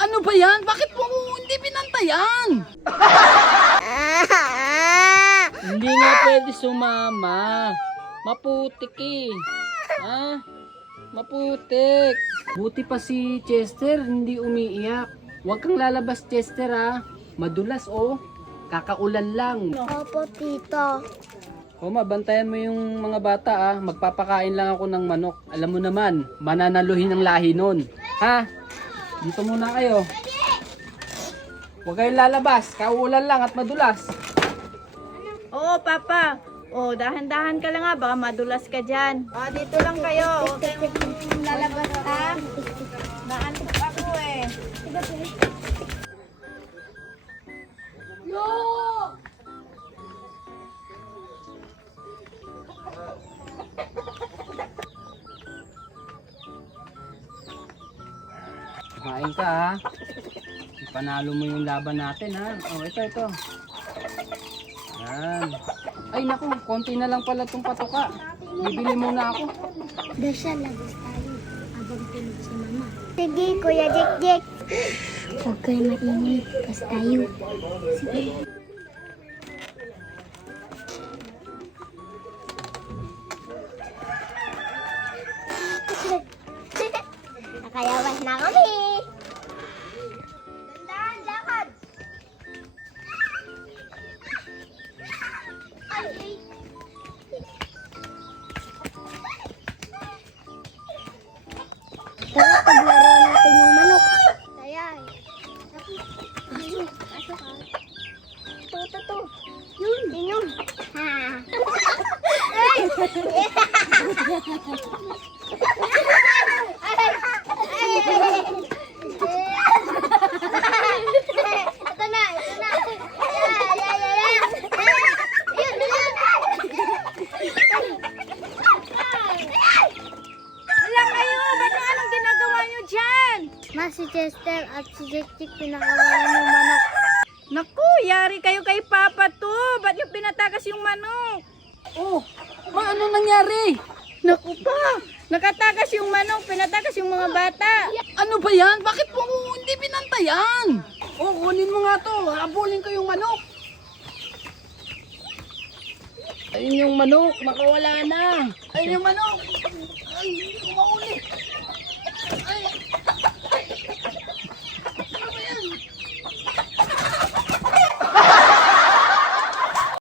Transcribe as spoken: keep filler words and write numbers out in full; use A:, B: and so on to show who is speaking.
A: Ano ba yan? Bakit mo hindi binantayan? Hindi nga pwede sumama. Maputik eh. Ha? Maputik. Buti pa si Chester, hindi umiiyak. Huwag kang lalabas, Chester, ha. Madulas, oh. Kakaulan lang.
B: Opo, tito.
A: O, mabantayan mo yung mga bata, ah. Magpapakain lang ako ng manok. Alam mo naman, mananaluhin ang lahi nun. Ha? Dito muna kayo. Huwag kayong lalabas. Kauulan lang at madulas.
C: Oo, Papa. Oh, dahan-dahan ka lang nga, baka madulas ka dyan. Ah, dito lang kayo. Huwag kayong lalabas, ha? Naantok ako eh.
A: Kumain ka, ha. Ipanalo mo yung laban natin, ha. Oh, ito, ito. Yan. Ay, naku, konti na lang pala itong patoka. Bibili muna ako.
B: Dasha, labas tayo. Habang tulog si mama. Sige, Kuya Jek Jek. Huwag kayo maingay. Labas tayo. Sige. Nakayawas na kami. Dandahan, lakad. Ay, ay. Tara, paglaro natin yung manok. Ayan. Ayun, pasok ka. Ito, ito, ito. Yun, yun, yun. Ha. Ay! Ito na, ito na. Ay, ay, ay, ay. Ayun, ayun.
C: Wala kayo! Ba't yung anong ginagawa nyo dyan?
B: Ma, si Chester at si Jek Jek pinakawalan yung manok.
C: Naku, yari kayo kay Papa to. Ba't yung pinatakas yung manok?
A: Oh, ma, ano nangyari?
C: Naku pa! Nakatakas yung manok, pinatakas yung mga bata.
A: Ano ba yan? Bakit mo hindi binantayan? Oh, kunin mo nga to. Habulin ko yung manok. Ayun yung manok. Makawala na. Ayun yung manok. Ay, maulan.